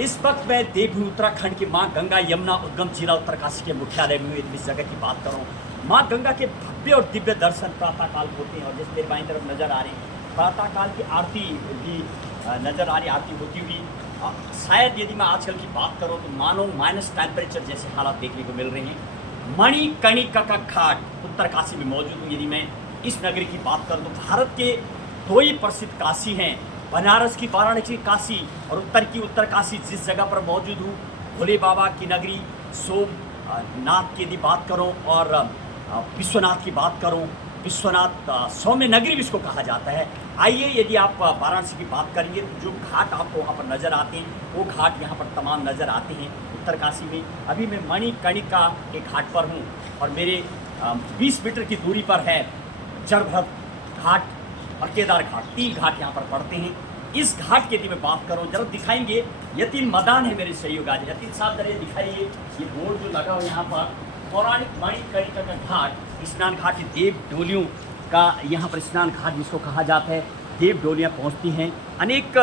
इस वक्त मैं देवभूमि उत्तराखंड की माँ गंगा यमुना उद्गम जिला उत्तरकाशी के मुख्यालय में हूँ। इस जगह की बात करूँ, माँ गंगा के भव्य और दिव्य दर्शन प्रातःकाल होते हैं और जिस मेरे बाईं तरफ नजर आ रहे हैं प्रातःकाल की आरती भी नजर आ रही, आरती होती हुई। शायद यदि मैं आजकल की बात करूँ तो मानो माइनस टेम्परेचर जैसे हालात देखने को मिल रहे हैं। मणिकर्णिका का घाट उत्तरकाशी में मौजूद हूँ। यदि मैं इस नगरी की बात करूँ तो भारत के दो ही प्रसिद्ध काशी हैं, बनारस की वाराणसी काशी और उत्तर की उत्तरकाशी। जिस जगह पर मौजूद हूँ भोले बाबा की नगरी सोमनाथ की यदि बात करूँ और विश्वनाथ की बात करूँ, विश्वनाथ सौम्य नगरी भी इसको कहा जाता है। आइए, यदि आप वाराणसी की बात करेंगे तो जो घाट आपको वहाँ पर नज़र आते हैं वो घाट यहाँ पर तमाम नज़र आते हैं उत्तरकाशी में। अभी मैं मणिकर्णिका के घाट पर हूँ और मेरे 20 मीटर की दूरी पर है जड़भरत घाट और केदार घाट, 3 घाट यहाँ पर पड़ते हैं। इस घाट की यदि मैं बात करूँ जरा दिखाएंगे, यतीन मदान है मेरे सहयोग आज। यतीन साहब जरा दिखाइए, ये बोर्ड जो लगा हुआ यहाँ पर पौराणिक मणिकर्णिका का घाट, स्नान घाट, देव डोलियों का यहाँ पर स्नान घाट जिसको कहा जाता है। देव डोलियाँ पहुँचती हैं अनेक।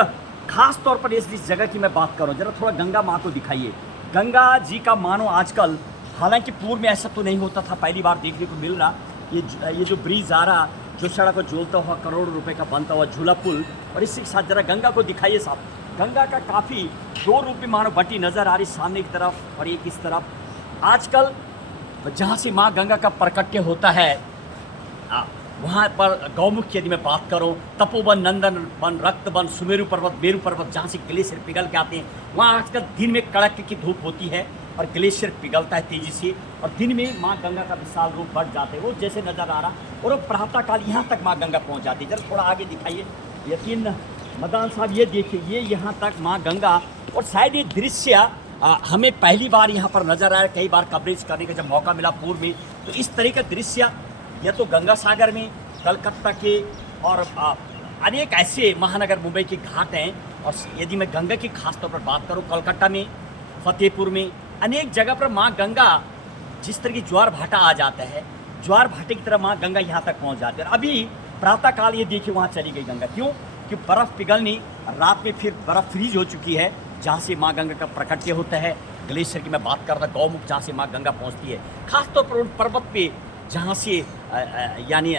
खास तौर पर इस जगह की मैं बात करूँ, जरा थोड़ा गंगा माँ को दिखाइए। गंगा जी का मानो आजकल, हालांकि पूर्व में ऐसा तो नहीं होता था, पहली बार देखने को मिल रहा। ये जो ब्रिज आ रहा, जो सड़क को जोड़ता हुआ करोड़ों रुपए का बनता हुआ झूला पुल, और इसके साथ जरा गंगा को दिखाइए साहब। गंगा का काफ़ी 2 रूप में मानो बटी नज़र आ रही, सामने की तरफ और एक इस तरफ। आजकल जहाँ से माँ गंगा का प्रकट्य होता है वहाँ पर गौमुख की यदि मैं बात करूँ, तपोवन, नंदन वन, रक्त वन, सुमेरु पर्वत, मेरु पर्वत, जहाँ से ग्लेशियर पिघल के आते हैं, वहाँ आजकल दिन में कड़क की धूप होती है और ग्लेशियर पिघलता है तेजी से और दिन में माँ गंगा का विशाल रूप बढ़ जाते हैं, वो जैसे नज़र आ रहा। और वो प्रातःकाल यहाँ तक माँ गंगा पहुँच जाती है। जरा थोड़ा आगे दिखाइए यकीन मदान साहब, ये देखिए, ये यहाँ तक माँ गंगा। और शायद ये दृश्य हमें पहली बार यहाँ पर नज़र आया। कई बार कवरेज करने का जब मौका मिला पूर्व में, तो इस तरह का दृश्य या तो गंगा सागर में, कलकत्ता के और अनेक ऐसे महानगर मुंबई के घाट हैं। और यदि मैं गंगा की खास तौर पर बात करूँ, कलकत्ता में, फतेहपुर में, अनेक जगह पर माँ गंगा जिस तरह की ज्वार भाटा आ जाता है, ज्वार भाटे की तरह माँ गंगा यहाँ तक पहुँच जाती है। और अभी प्रातःकाल ये देखिए वहाँ चली गई गंगा। क्यों? कि बर्फ़ पिघलनी, रात में फिर बर्फ़ फ्रीज हो चुकी है जहाँ से माँ गंगा का प्रकट्य होता है। ग्लेशियर की मैं बात कर रहा था, गौमुख जहाँ से माँ गंगा पहुँचती है, खासतौर पर उन पर्वत पे जहाँ से यानी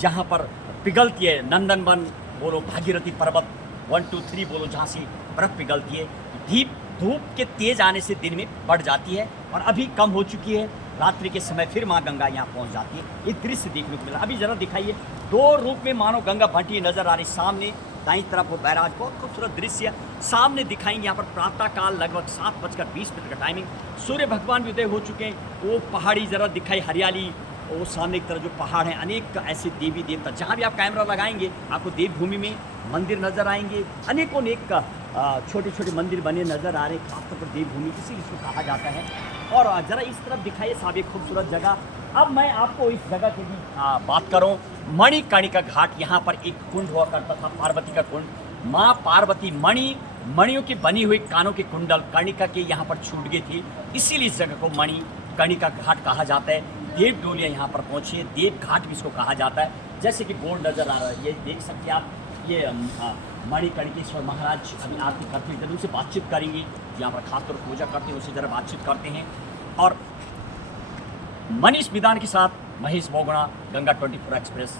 जहाँ पर पिघलती है, नंदनवन बोलो, भागीरथी पर्वत 1 2 3 बोलो, जहाँ से बर्फ़ पिघलती है। धूप के तेज आने से दिन में बढ़ जाती है और अभी कम हो चुकी है। रात्रि के समय फिर माँ गंगा यहाँ पहुँच जाती है। ये दृश्य देखने को मिला। अभी जरा दिखाइए, 2 रूप में मानो गंगा भट्टी नजर आ रही। सामने दाईं तरफ वो बैराज, बहुत खूबसूरत दृश्य सामने दिखाएंगे। यहाँ पर प्रातःकाल लगभग 7:20 का टाइमिंग, सूर्य भगवान भी उदय हो चुके हैं। वो पहाड़ी जरा दिखाई, हरियाली, वो सामने की तरफ जो पहाड़ हैं, अनेक ऐसे देवी देवता, जहाँ भी आप कैमरा लगाएंगे आपको देवभूमि में मंदिर नजर आएंगे। अनेक छोटे छोटे मंदिर बने नजर आ रहे हैं, खासतौर पर देवभूमि इसी इसको कहा जाता है। और जरा इस तरफ दिखाइए साहब, एक खूबसूरत जगह। अब मैं आपको इस जगह की भी बात करूं, मणिकर्णिका घाट। यहाँ पर एक कुंड हुआ करता था, पार्वती का कुंड। माँ पार्वती मणियों की बनी हुई कानों के कुंडल कर्णिका के यहाँ पर छूट गई थी, इसीलिए इस जगह को मणिकर्णिका घाट कहा जाता है। देव डोलियाँ यहाँ पर पहुँची है, देव घाट भी इसको कहा जाता है। जैसे कि बोर्ड नज़र आ रहा है, ये देख सकते हैं आप। ये मणिकर्णिकेश्वर महाराज अभी आरती करते हैं, जब उनसे बातचीत करेंगे, यहाँ पर खासतौर पर पूजा करते हैं, उससे ज़रा बातचीत करते हैं। और मनीष मिदान के साथ महेश मोगणा, गंगा 24 एक्सप्रेस,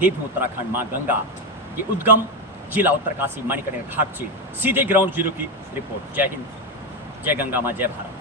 देवभूमि उत्तराखंड, माँ गंगा के उद्गम जिला उत्तरकाशी मणिकर्णिका घाट से सीधे ग्राउंड जीरो की रिपोर्ट। जय हिंद, जय गंगा माँ, जय भारत।